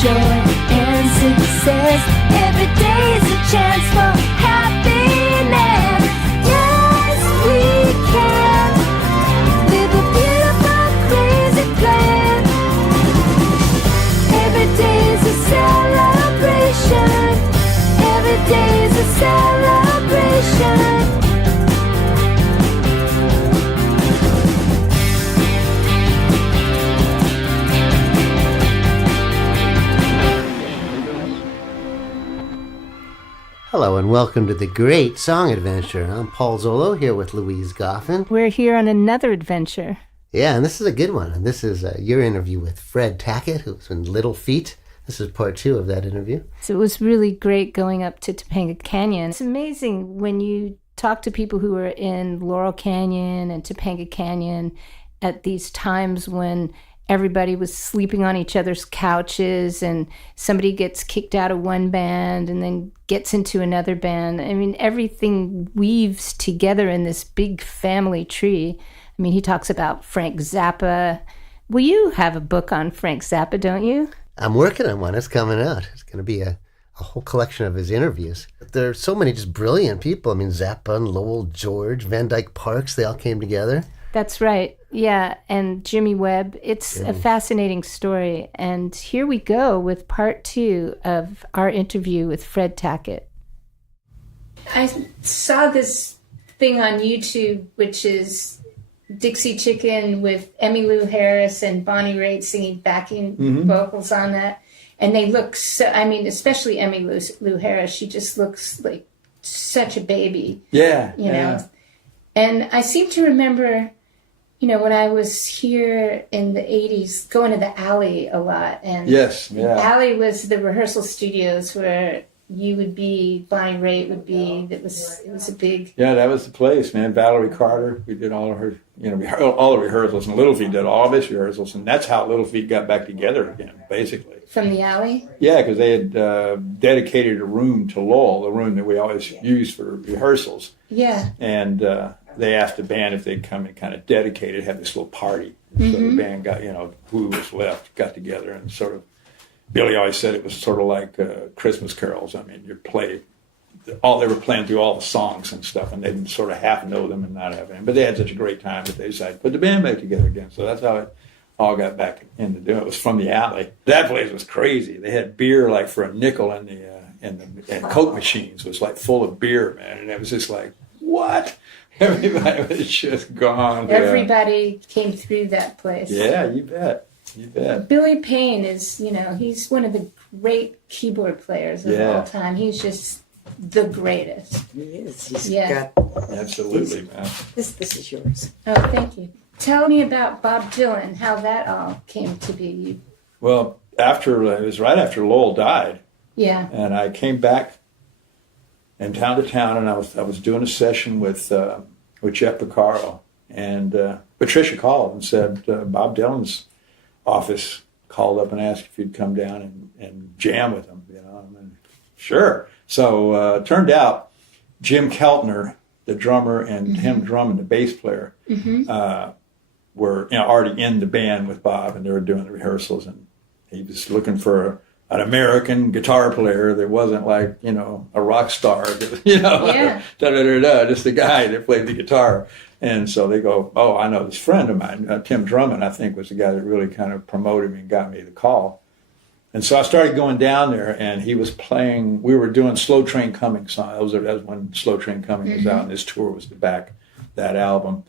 Joy and success. Every day is a chance for happiness. Yes, we can live a beautiful, crazy plan. Every day is a celebration. Every day is a celebration. Hello and welcome to the Great Song Adventure. I'm Paul Zollo here with Louise Goffin. We're here on another adventure. Yeah, and this is a good one. And this is your interview with Fred Tackett, who's in Little Feat. This is part 2 of that interview. So it was really great going up to Topanga Canyon. It's amazing when you talk to people who are in Laurel Canyon and Topanga Canyon at these times when everybody was sleeping on each other's couches and somebody gets kicked out of one band and then gets into another band. I mean, everything weaves together in this big family tree. I mean, he talks about Frank Zappa. Well, you have a book on Frank Zappa, don't you? I'm working on one. It's coming out. It's going to be a whole collection of his interviews. There are so many just brilliant people. I mean, Zappa and Lowell George, Dyke Parks, they all came together. That's right. Yeah, and Jimmy Webb. It's a fascinating story. And here we go with part 2 of our interview with Fred Tackett. I saw this thing on YouTube, which is Dixie Chicken with Emmylou Harris and Bonnie Raitt singing backing vocals on that. And they look so, I mean, especially Emmylou Harris, she just looks like such a baby. Yeah. You know? And I seem to remember, you know, when I was here in the 80s, going to the Alley a lot. And the Alley was the rehearsal studios where you would be, Bonnie Raitt would be. It was a big... Yeah, that was the place, man. Valerie Carter, we did all of her, you know, all the rehearsals. And Little Feat did all of his rehearsals. And that's how Little Feat got back together again, basically. From the Alley? Yeah, because they had dedicated a room to Lowell, the room that we always use for rehearsals. Yeah. And they asked the band if they'd come and kind of dedicate it, have this little party. So the band got, you know, who was left got together and sort of, Billy always said it was sort of like Christmas carols. I mean, they were playing through all the songs and stuff, and they'd sort of half know them and not have any. But they had such a great time that they decided to put the band back together again. So that's how it all got back into doing it. It was from the Alley. That place was crazy. They had beer like for a nickel in the Coke machines. It was like full of beer, man. And it was just like, what? Everybody was just gone. Everybody came through that place. Yeah, you bet. You bet. Billy Payne is, you know, he's one of the great keyboard players of all time. He's just the greatest. He is. He's got... Absolutely, man. This is yours. Oh, thank you. Tell me about Bob Dylan, how that all came to be. Well, it was right after Lowell died. Yeah. And I came back in town to town, and I was doing a session with Jeff Porcaro, and Patricia called and said Bob Dylan's office called up and asked if you'd come down and jam with him. You know, I mean, sure. So it turned out Jim Keltner, the drummer, and him drumming, the bass player, were, you know, already in the band with Bob, and they were doing the rehearsals, and he was looking for an American guitar player that wasn't like, you know, a rock star, you know, just a guy that played the guitar. And so they go, oh, I know this friend of mine, Tim Drummond, I think, was the guy that really kind of promoted me and got me the call. And so I started going down there, and he was playing, we were doing Slow Train Coming song. That was when Slow Train Coming was out, and this tour was the back, that album.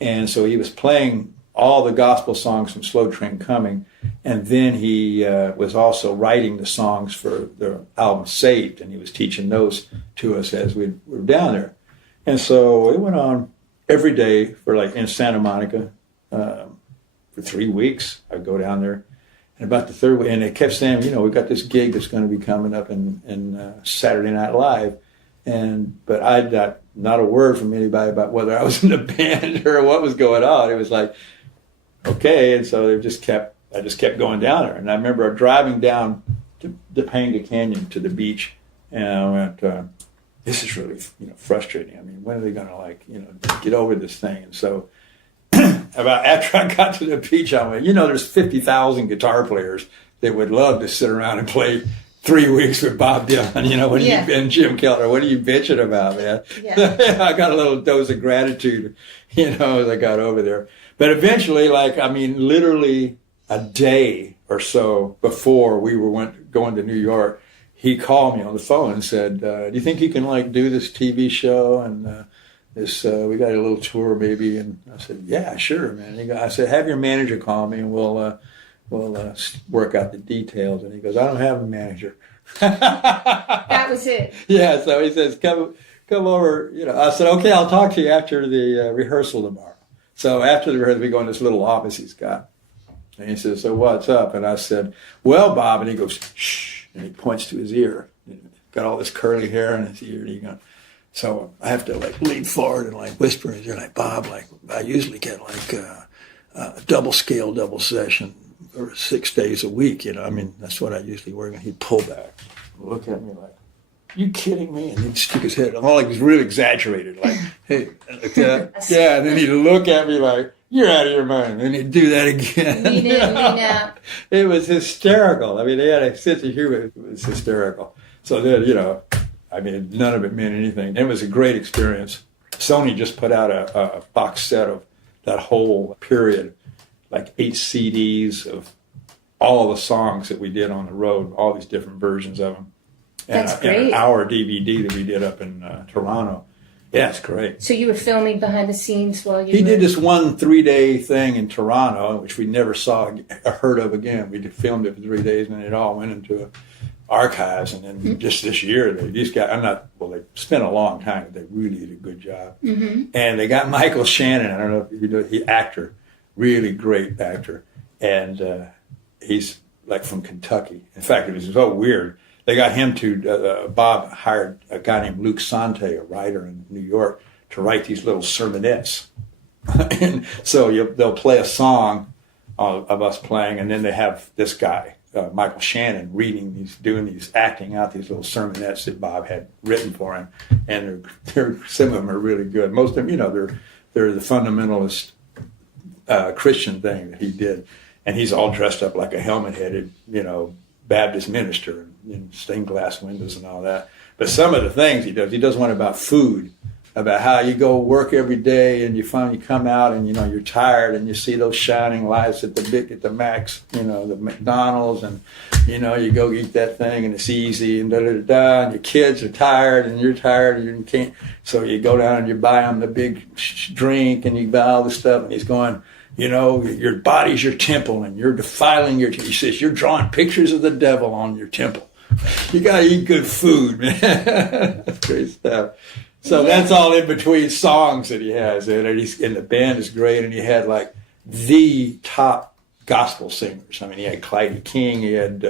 And so he was playing all the gospel songs from Slow Train Coming, and then he was also writing the songs for the album Saved, and he was teaching those to us as we were down there. And so it went on every day for, like, in Santa Monica for 3 weeks. I'd go down there, And about the third week, and they kept saying, we got this gig that's going to be coming up in Saturday Night Live. But I got not a word from anybody about whether I was in the band or what was going on. It was like, okay. And so I just kept going down there. And I remember driving down to the Payne Canyon to the beach, and I went, this is really, frustrating. I mean, when are they going to get over this thing? And so about after I got to the beach, I went, there's 50,000 guitar players that would love to sit around and play 3 weeks with Bob Dylan, and Jim Keller. What are you bitching about, man? Yeah. I got a little dose of gratitude, as I got over there. But eventually, literally a day or so before we were going to New York, he called me on the phone and said, do you think you can do this TV show and we got a little tour maybe? And I said, yeah, sure, man. I said, have your manager call me and we'll work out the details. And he goes, I don't have a manager. That was it. Yeah, so he says, come over. I said, okay, I'll talk to you after the rehearsal tomorrow. So after the rehearsal, we go in this little office he's got. And he says, so what's up? And I said, well, Bob. And he goes, shh. And he points to his ear. Got all this curly hair in his ear. And he goes, so I have to lean forward and whisper in his ear, Bob, I usually get a double scale, double session or 6 days a week, that's what I usually work. And he'd pull back, look at me you kidding me? And he'd stick his head, it was really exaggerated, hey, yeah. And then he'd look at me you're out of your mind. And he'd do that again. Lean in, lean out. It was hysterical. They had a sense of humor. It was hysterical. So then, none of it meant anything. It was a great experience. Sony just put out a box set of that whole period, 8 CDs of all the songs that we did on the road, all these different versions of them. That's great. And an hour DVD that we did up in Toronto. Yeah, it's great. So you were filming behind the scenes while you He did this one 3-day thing in Toronto, which we never saw or heard of again. We filmed it for 3 days, and it all went into archives. And then just this year, they spent a long time, but they really did a good job. Mm-hmm. And they got Michael Shannon. I don't know if you know, he actor, really great actor. And he's from Kentucky. In fact, it was so weird. They got him to, Bob hired a guy named Luke Sante, a writer in New York, to write these little sermonettes. And so they'll play a song of us playing, and then they have this guy, Michael Shannon, acting out these little sermonettes that Bob had written for him. And some of them are really good. Most of them, they're the fundamentalist Christian thing that he did. And he's all dressed up like a helmet-headed, Baptist minister, and stained glass windows and all that. But some of the things he does one about food, about how you go work every day and you finally come out and you're tired and you see those shining lights at the Max, the McDonald's, and you go eat that thing and it's easy and and your kids are tired and you're tired and you can't, so you go down and you buy them the big drink and you buy all the stuff, and he's going, your body's your temple and you're defiling he says, you're drawing pictures of the devil on your temple. You got to eat good food, man. That's great stuff. So that's all in between songs that he has. And the band is great. And he had the top gospel singers. He had Clyde King. He had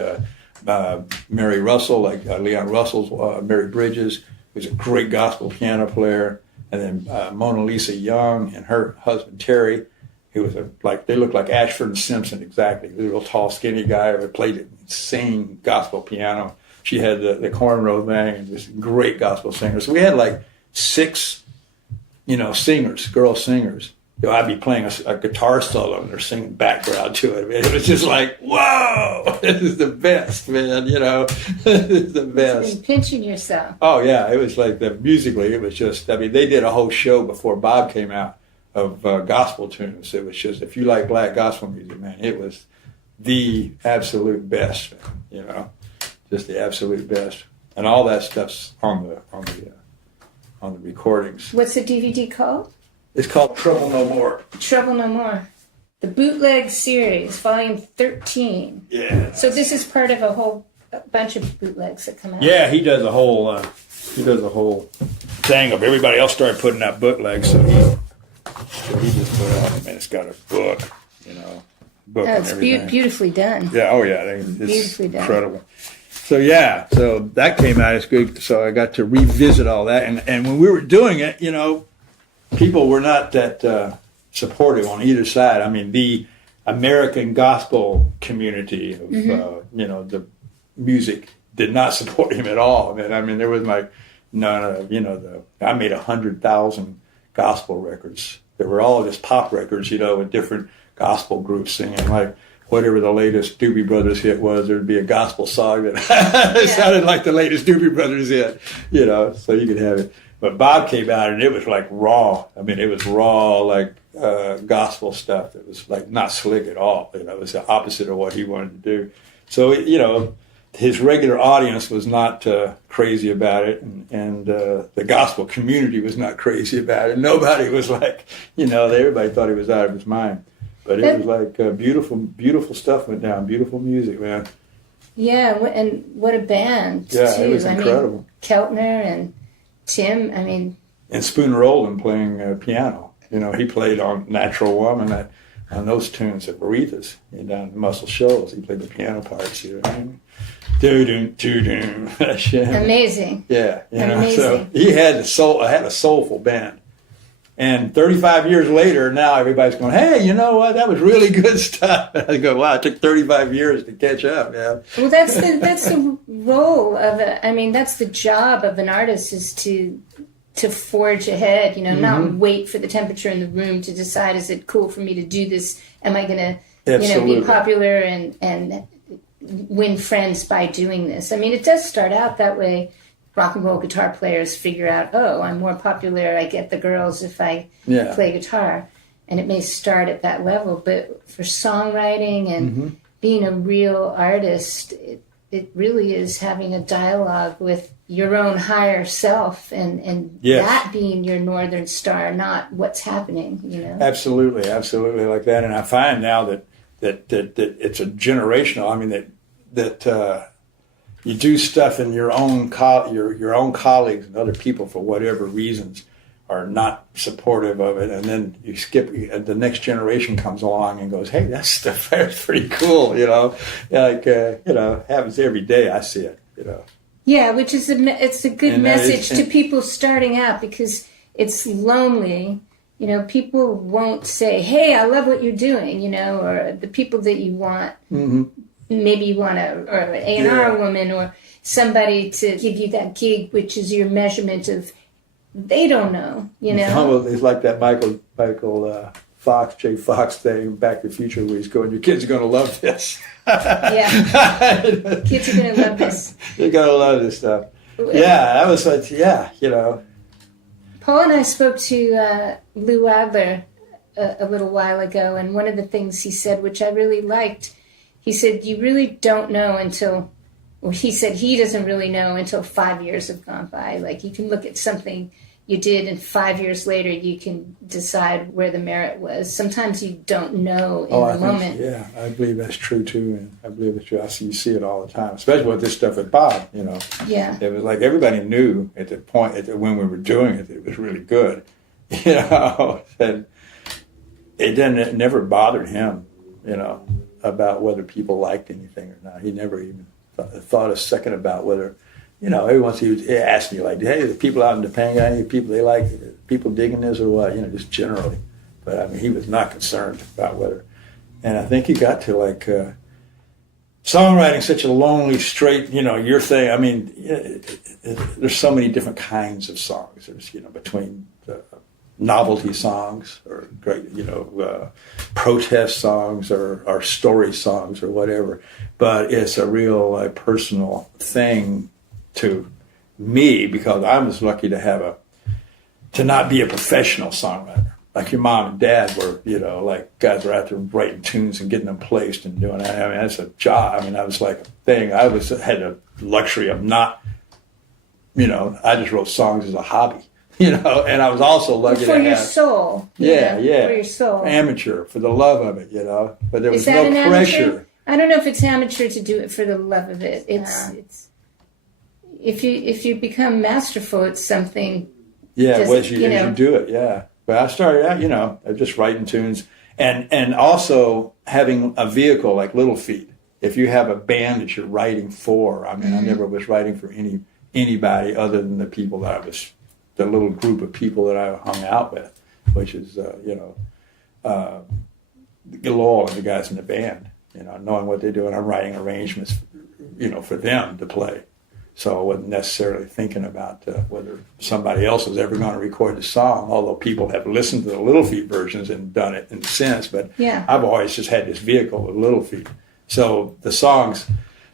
Mary Russell, Leon Russell's Mary Bridges, who's a great gospel piano player. And then Mona Lisa Young and her husband, Terry. He was they looked like Ashford and Simpson exactly. The real tall, skinny guy who played insane gospel piano. She had the cornrow thing and just great gospel singers. So we had 6, singers, girl singers. I'd be playing a guitar solo and they're singing background to it. It was just whoa, this is the best, man. This is the best. You've been pinching yourself. Oh yeah, it was musically, it was just. They did a whole show before Bob came out of gospel tunes. It was just, if you like black gospel music, man, it was the absolute best, just the absolute best. And all that stuff's on the recordings. What's the DVD called? It's called Trouble No More. Trouble No More. The Bootleg Series, Volume 13. Yeah. So this is part of a bunch of bootlegs that come out. Yeah, he does a whole thing of everybody else started putting out bootlegs, so he just put out, it's got a book, book Oh, and it's everything. beautifully done. Yeah, oh yeah, it's Beautifully done. incredible. So yeah, so that came out. It's good. So I got to revisit all that, and when we were doing it, you know, people were not that supportive on either side. I mean, the American gospel community of you know, the music did not support him at all. I mean, there was like none of, you know, I made 100,000 gospel records. They were all just pop records, you know, with different gospel groups singing, like whatever the latest Doobie Brothers hit was, there'd be a gospel song that sounded like the latest Doobie Brothers hit, you know, so you could have it. But Bob came out and it was like raw. I mean, it was raw, like gospel stuff. It was like not slick at all. You know, it was the opposite of what he wanted to do. So, you know, his regular audience was not crazy about it, and the gospel community was not crazy about it. Nobody was like, you know, everybody thought he was out of his mind. But it was like beautiful, beautiful stuff went down. Beautiful music, man. Yeah, and what a band, Yeah, too. it was I incredible. mean, Keltner and Tim, I mean... And Spooner Oldham playing piano. You know, he played on Natural Woman on those tunes at Aretha's, you know, down in Muscle Shoals. He played the piano parts, you know what I mean? Do-do, do-do. Amazing. Yeah, you know, Amazing. so he had a soulful band. And 35 years later, now everybody's going, hey, you know what? That was really good stuff. I go, wow, it took 35 years to catch up, man. Well, that's the role of that's the job of an artist, is to forge ahead, you know, not wait for the temperature in the room to decide, is it cool for me to do this? Am I going to, you know, be popular and win friends by doing this? I mean, it does start out that way. Rock and roll guitar players figure out, oh, I'm more popular, I get the girls if I play guitar. And it may start at that level, but for songwriting and being a real artist, it really is having a dialogue with your own higher self and that being your northern star, not what's happening, you know? Absolutely like that. And I find now that it's a generational, I mean, that you do stuff and your own colleagues and other people, for whatever reasons, are not supportive of it, and then you skip, the next generation comes along and goes, hey, that's pretty cool, you know, like you know, happens every day. I see it, you know. Yeah, which is it's a good message to people starting out, because it's lonely. You know, people won't say, hey, I love what you're doing, you know, or the people that you want. Maybe you want or an A&R woman or somebody to give you that gig, which is your measurement of, they don't know, you know. It's like that Michael J. Fox thing, Back to the Future, where he's going, your kids are going to love this. Yeah. Kids are going to love this. They're going to love this stuff. Yeah, that was like, you know. Paul and I spoke to Lou Adler a little while ago, and one of the things he said, which I really liked, he said, you really don't know until, well, he said he doesn't really know until 5 years have gone by. Like, you can look at something you did, and 5 years later you can decide where the merit was. Sometimes you don't know in the moment. Yeah, I believe that's true too, and I believe it's true. You see it all the time, especially with this stuff with Bob, you know. Yeah. It was like everybody knew at the point, when we were doing it, it was really good, you know. And it never bothered him, you know, about whether people liked anything or not. He never even thought a second about whether, you know, every once he would ask me, like, hey, the people out in Topanga, any people they like, people digging this or what, you know, just generally. But I mean, he was not concerned about whether. And I think he got to like, songwriting such a lonely, straight, you know, your thing. I mean, there's so many different kinds of songs. There's, you know, between novelty songs or great, you know, protest songs or story songs or whatever. But it's a real personal thing to me, because I was lucky to not be a professional songwriter. Like your mom and dad were, you know, like guys were out there writing tunes and getting them placed and doing that. I mean, that's a job. I mean, that was like a thing. I had the luxury of not, you know, I just wrote songs as a hobby. You know, and I was also lucky for your soul. Yeah. For your soul. Amateur, for the love of it, you know. But there was no pressure. Amateur? I don't know if it's amateur to do it for the love of it. It's if you become masterful at something. Yeah, as you do it, yeah. But I started out, you know, just writing tunes. And also having a vehicle like Little Feat. If you have a band that you're writing for, I mean, I never was writing for anybody other than the people that the little group of people that I hung out with, which is, Lowell and the guys in the band, knowing what they do, and I'm writing arrangements, for them to play. So I wasn't necessarily thinking about whether somebody else was ever going to record the song, although people have listened to the Little Feat versions and done it in a sense. But I've always just had this vehicle with Little Feat. So the songs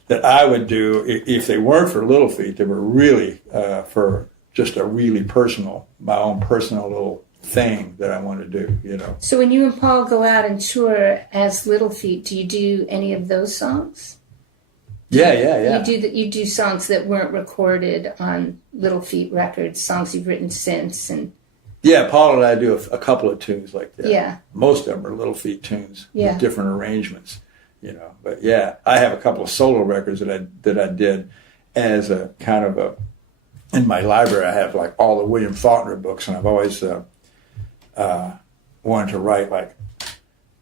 that I would do, if they weren't for Little Feat, they were really for just my own personal little thing that I want to do, So when you and Paul go out and tour as Little Feat, do you do any of those songs? Yeah. You do songs that weren't recorded on Little Feat records, songs you've written since, and yeah, Paul and I do a couple of tunes like that. Yeah, most of them are Little Feat tunes with different arrangements, But yeah, I have a couple of solo records that I did as a kind of in my library. I have like all the William Faulkner books, and I've always wanted to write like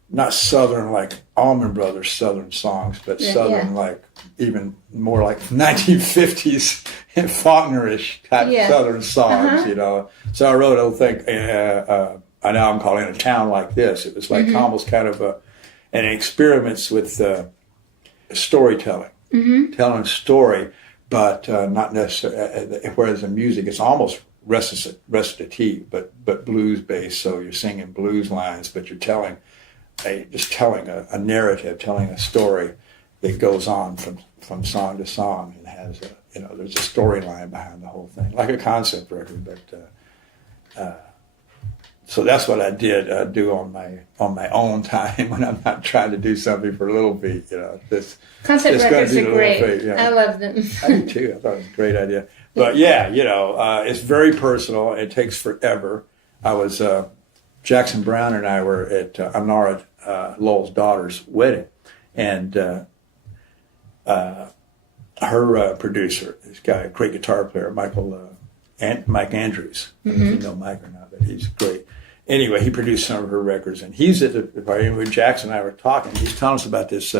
not Southern like Allman Brothers Southern songs, but Southern like even more like 1950s and Faulknerish type Southern songs, So I wrote a little thing, an album called In a Town Like This. It was like almost kind of an experiments with storytelling, telling a story, but not necessarily, whereas the music is almost recitative, but blues based. So you're singing blues lines, but you're telling a narrative, telling a story that goes on from song to song and has there's a storyline behind the whole thing, like a concept record. But so that's what I did do on my own time when I'm not trying to do something for Little Feat. This concept records are great. I love them. I do too. I thought it was a great idea. But it's very personal. It takes forever. I was Jackson Browne and I were at Honora Lowell's daughter's wedding, and her producer, this guy, a great guitar player, Mike Andrews. I don't know if you know Mike or not, but he's great. Anyway, he produced some of her records, and he's at the party. When Jackson and I were talking, he's telling us about this.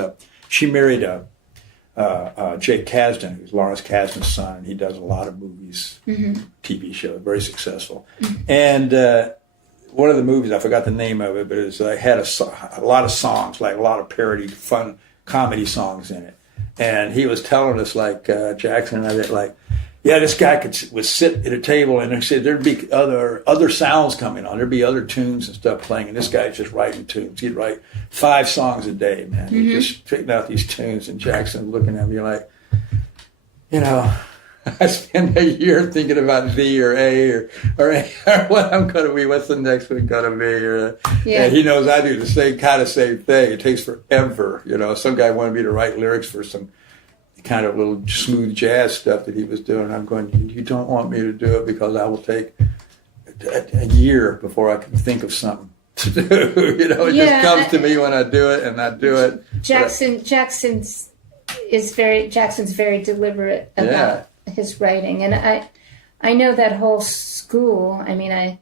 She married Jake Kasdan, who's Lawrence Kasdan's son, and he does a lot of movies, TV shows, very successful. And one of the movies, I forgot the name of it, but it was had a lot of songs, like a lot of parody, fun comedy songs in it. And he was telling us, like Jackson and I, that like, this guy would sit at a table and he said there'd be other sounds coming on, there'd be other tunes and stuff playing, and this guy's just writing tunes. He'd write 5 songs a day, man. He'd just picking out these tunes, and Jackson looking at me like, I spend a year thinking about V or A or what I'm going to be. What's the next one going to be? And he knows I do the same thing. It takes forever. Some guy wanted me to write lyrics for some kind of little smooth jazz stuff that he was doing. I'm going, you don't want me to do it because I will take a year before I can think of something to do. It just comes to me when I do it, and I do it. Jackson's very deliberate about his writing, and I know that whole school. I mean,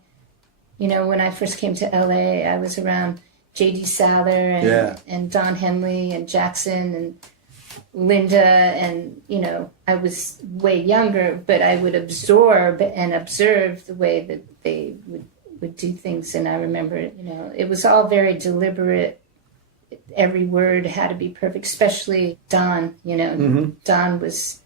when I first came to LA, I was around J.D. Souther and Don Henley and Jackson and Linda, and I was way younger, but I would absorb and observe the way that they would do things, and I remember it was all very deliberate. Every word had to be perfect, especially Don. Don was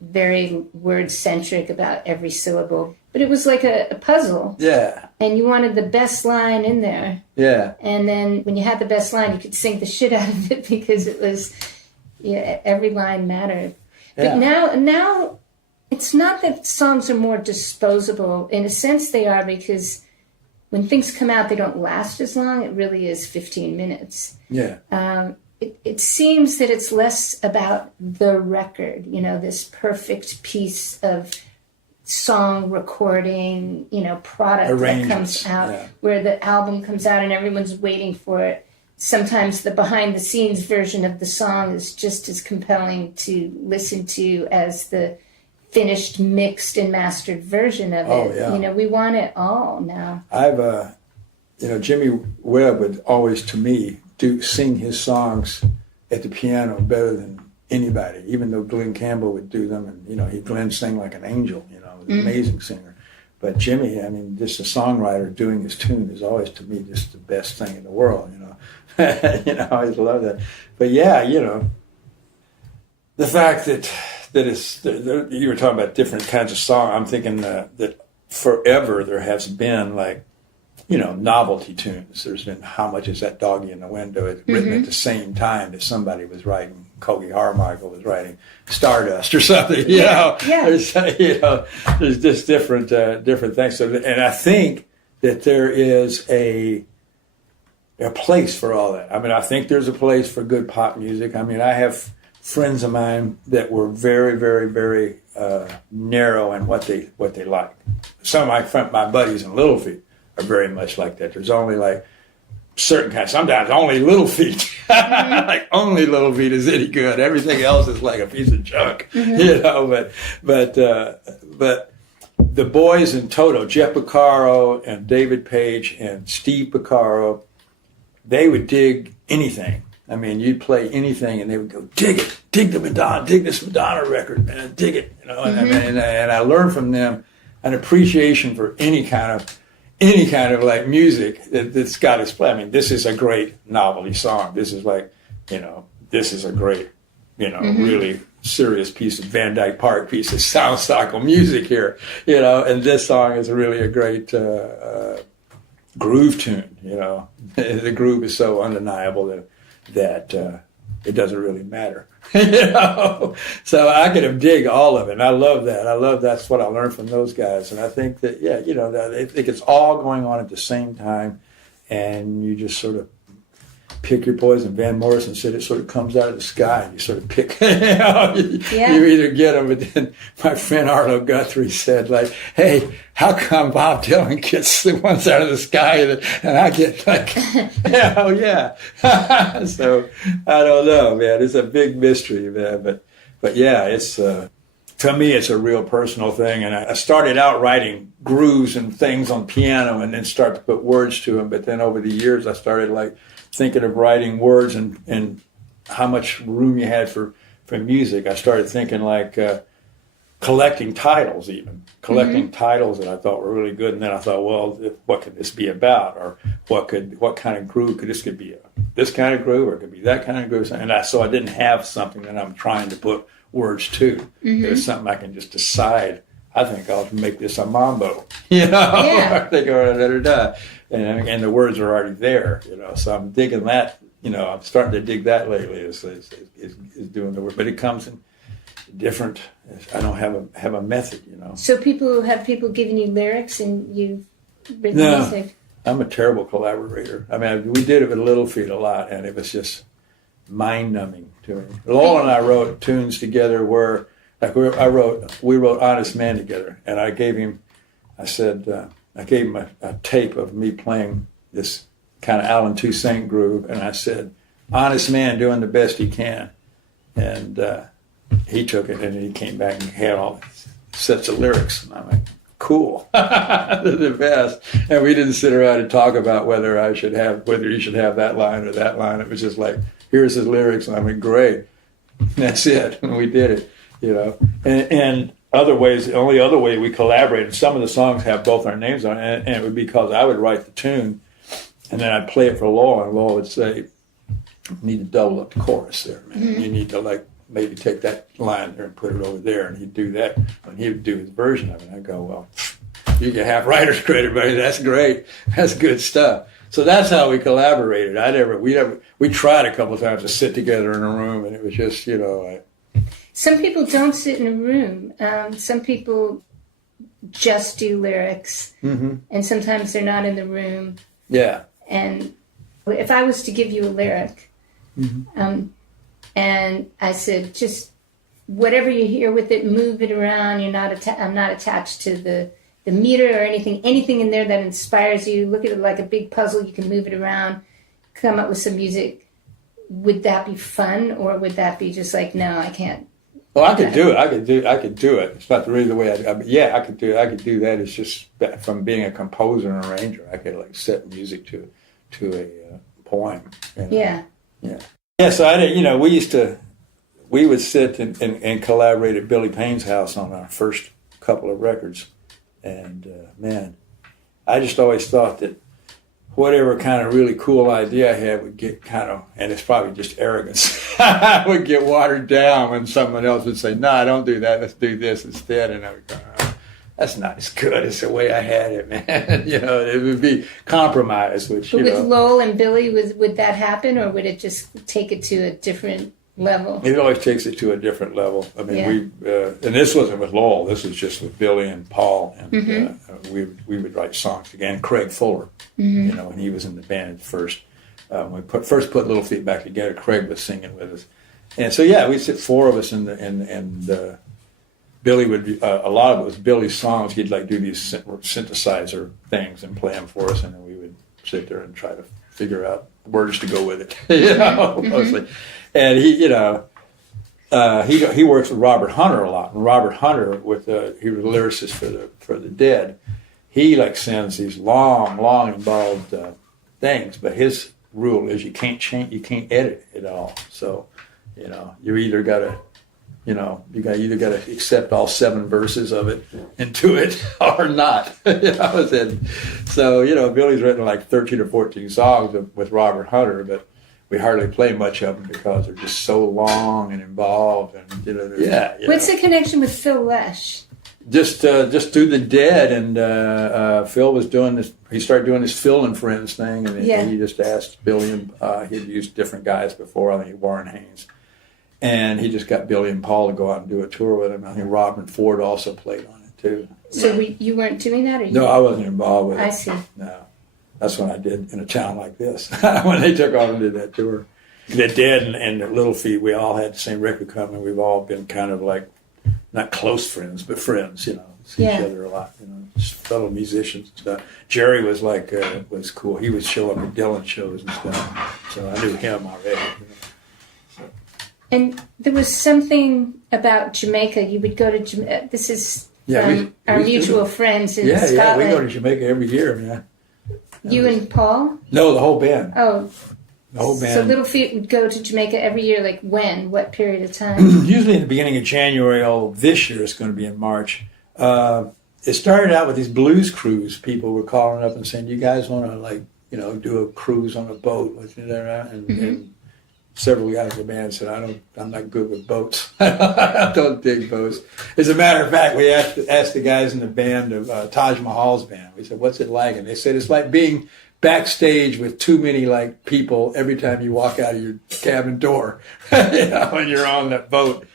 very word-centric about every syllable. But it was like a puzzle. Yeah. And you wanted the best line in there. Yeah. And then when you had the best line, you could sing the shit out of it because it was, every line mattered. Yeah. But now it's not that songs are more disposable. In a sense they are, because when things come out, they don't last as long. It really is 15 minutes. Yeah. It seems that it's less about the record, this perfect piece of song recording, product that comes out, where the album comes out and everyone's waiting for it. Sometimes the behind-the-scenes version of the song is just as compelling to listen to as the finished, mixed, and mastered version of it. Yeah. We want it all now. Jimmy Webb would always, to me, sing his songs at the piano better than anybody, even though Glen Campbell would do them, and Glen sang like an angel, an amazing singer. But Jimmy, just a songwriter doing his tune is always, to me, just the best thing in the world, I always love that. But yeah, the fact that you were talking about different kinds of song, I'm thinking that forever there has been novelty tunes. There's been How Much Is That Doggy in the Window? It's written at the same time that somebody was writing, Kogi Harmichael was writing Stardust or something, Yeah. There's just different things. So, and I think that there is a place for all that. I think there's a place for good pop music. I have friends of mine that were very, very, very narrow in what they like. Some of my buddies in Little Feat are very much like that. There's only like certain kinds. Sometimes only Little Feat, like only Little Feat is any good. Everything else is like a piece of junk, But the boys in toto, Jeff Porcaro and David Page and Steve Porcaro, they would dig anything. You'd play anything, and they would go, dig it, dig the Madonna, dig this Madonna record, man, dig it, And I learned from them an appreciation for any kind of like music that's got its play. This is a great novelty song. This is like, this is a great, really serious piece of Van Dyke Park piece of sound music here, And this song is really a great groove tune. The groove is so undeniable that it doesn't really matter. So I can dig all of it, and I love that. That's what I learned from those guys, and I think that I think it's all going on at the same time, and you just sort of pick your poison. Van Morrison said it sort of comes out of the sky, and you sort of pick. You either get them. But then my friend Arlo Guthrie said, like, "Hey, how come Bob Dylan gets the ones out of the sky and I get like, So I don't know, man. It's a big mystery, man. But yeah, it's to me, it's a real personal thing. And I started out writing grooves and things on piano, and then start to put words to them. But then over the years, I started like thinking of writing words and how much room you had for music. I started thinking like collecting titles titles that I thought were really good. And then I thought, well, what could this be about? Or what kind of groove could this be? This kind of groove, or it could be that kind of groove. And so I didn't have something that I'm trying to put words to. It was something I can just decide. I think I'll make this a mambo, I think, and the words are already there, So I'm digging that, I'm starting to dig that lately. Is doing the work, but it comes in different. I don't have a method, So have people giving you lyrics and you've written music? I'm a terrible collaborator. We did it with Little Feat a lot, and it was just mind-numbing to me. Lowell and I wrote tunes together where. Like we wrote Honest Man together, and I gave him a tape of me playing this kind of Alan Toussaint groove, and I said, Honest Man doing the best he can. And he took it, and he came back and had all sets of lyrics, and I'm like, cool, they're the best. And we didn't sit around and talk about whether he should have that line or that line. It was just like, here's his lyrics, and I went, great, that's it, and we did it. And other ways, the only other way we collaborated, some of the songs have both our names on it, and it would be because I would write the tune, and then I'd play it for Lowell, and Lowell would say, you need to double up the chorus there, man. You need to maybe take that line there and put it over there, and he'd do that, and he would do his version of it. I'd go, well, you can have writer's credit, buddy. That's great. That's good stuff. So that's how we collaborated. We tried a couple of times to sit together in a room, and it was just, Some people don't sit in a room. Some people just do lyrics, and sometimes they're not in the room. Yeah. And if I was to give you a lyric, and I said, just whatever you hear with it, move it around. I'm not attached to the meter or anything. Anything in there that inspires you. Look at it like a big puzzle. You can move it around, come up with some music. Would that be fun, or would that be just like, no, I can't Oh, I could do it. I could do it. It's not really the way yeah, I could do it. I could do that. It's just from being a composer and arranger, I could like set music to a poem. You know? Yeah. Yeah. Yeah. So we would sit and collaborate at Billy Payne's house on our first couple of records, and man, I just always thought that whatever kind of really cool idea I had would get and it's probably just arrogance, would get watered down when someone else would say, no, don't do that, let's do this instead. And I would go, oh, that's not as good as the way I had it, man. It would be compromise, which, But with Lowell and Billy, would that happen, or would it just take it to a different level? It always takes it to a different level. I mean, and this wasn't with Lowell, this was just with Billy and Paul, and we would write songs again. Craig Fuller, when he was in the band at first. When we first put Little Feat back together, Craig was singing with us. And so, yeah, we'd sit four of us, and Billy would, a lot of it was Billy's songs. He'd like do these synthesizer things and play them for us, and then we would sit there and try to figure out words to go with it, mostly. And he works with Robert Hunter a lot. And Robert Hunter, he was a lyricist for the Dead. He like sends these long involved things, but his rule is you can't edit it all. So, you either got to accept all 7 verses of it and do it or not. So, Billy's written like 13 or 14 songs with Robert Hunter, but we hardly play much of them because they're just so long and involved. And What's the connection with Phil Lesh? Just through the Dead, and Phil was doing this. He started doing this Phil and Friends thing, and he just asked Billy, and he'd used different guys before. I think Warren Haynes, and he just got Billy and Paul to go out and do a tour with him. I think Robin Ford also played on it too. So you weren't doing that, or you? No, I wasn't involved with it. I see. No. That's what I did in a town like this when they took off and did that tour. The Dead and the Little Feat, we all had the same record company. We've all been kind of like, not close friends, but friends, see each other a lot, just fellow musicians and stuff. Jerry was was cool. He would show up at Dylan shows and stuff. So I knew him already. And there was something about Jamaica. You would go to Jamaica. This is from our mutual friends in Scotland. Yeah, we go to Jamaica every year, man. You and Paul? No, the whole band. Oh. The whole band. So Little Feat would go to Jamaica every year, like when? What period of time? Usually in the beginning of January, although this year it's going to be in March. It started out with these blues cruise. People were calling up and saying, you guys want to, do a cruise on a boat? And several guys in the band said, I'm not good with boats. I don't dig boats. As a matter of fact, we asked the guys in the band of Taj Mahal's band. We said, what's it like? And they said, it's like being backstage with too many people every time you walk out of your cabin door, when you're on that boat.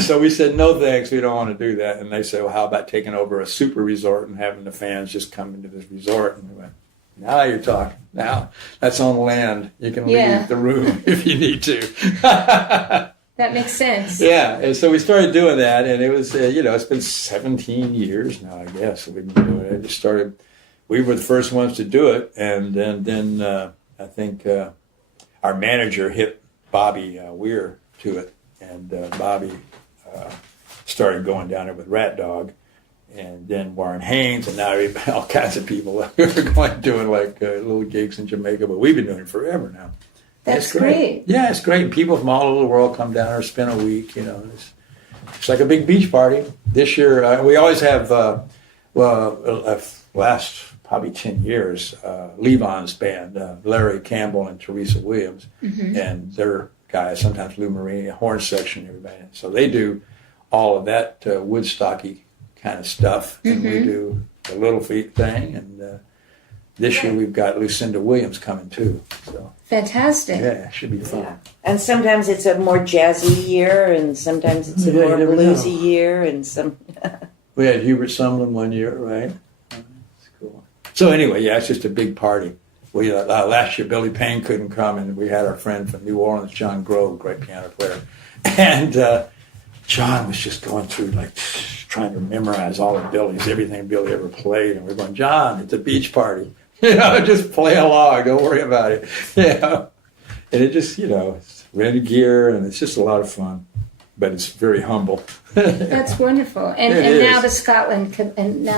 So we said, no thanks, we don't want to do that. And they said, well, how about taking over a super resort and having the fans just come into this resort? And we went, now you're talking. Now that's on land. You can leave the room if you need to. That makes sense. Yeah, and so we started doing that, and it was, it's been 17 years now, I guess, we've been doing it. We were the first ones to do it, and then I think our manager hit Bobby Weir to it, and Bobby started going down there with Rat Dog, and then Warren Haynes, and now all kinds of people are doing little gigs in Jamaica, but we've been doing it forever now. That's great. Yeah, it's great. People from all over the world come down there, spend a week. It's like a big beach party. This year, we always have, last probably 10 years, Levon's band, Larry Campbell and Teresa Williams, and their guys, sometimes Lou Marie, horn section, everybody. So they do all of that Woodstocky kind of stuff, and we do the Little Feat thing, and this year we've got Lucinda Williams coming too. So fantastic. Yeah, it should be fun. Yeah. And sometimes it's a more jazzy year, and sometimes it's a more bluesy year, and some. We had Hubert Sumlin one year, right? That's cool. So anyway, it's just a big party. We last year Billy Payne couldn't come, and we had our friend from New Orleans, John Grove, great piano player, and John was just going through trying to memorize all of Billy's, everything Billy ever played, and we're going, John, it's a beach party. Just play along. Don't worry about it. And it just, it's rented gear, and it's just a lot of fun. but it's very humble. That's wonderful, and It now is.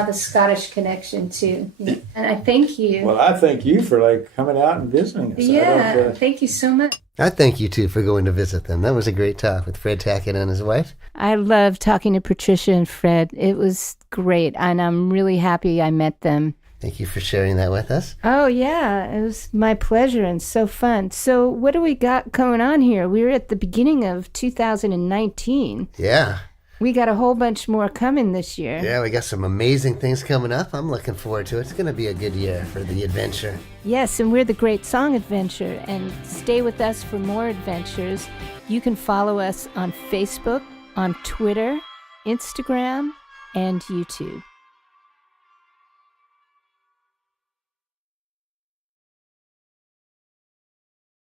the Scottish connection too. And I thank you. Well, I thank you for like coming out and visiting us. Yeah, thank you so much. I thank you, too, for going to visit them. That was a great talk with Fred Tackett and his wife. I love talking to Patricia and Fred. It was great, and I'm really happy I met them. Thank you for sharing that with us. Oh, yeah, it was my pleasure and so fun. So what do we got going on here? We're at the beginning of 2019. Yeah. We got a whole bunch more coming this year. Yeah, we got some amazing things coming up. I'm looking forward to it. It's going to be a good year for the adventure. Yes, and we're the Great Song Adventure, and stay with us for more adventures. You can follow us on Facebook, on Twitter, Instagram, and YouTube.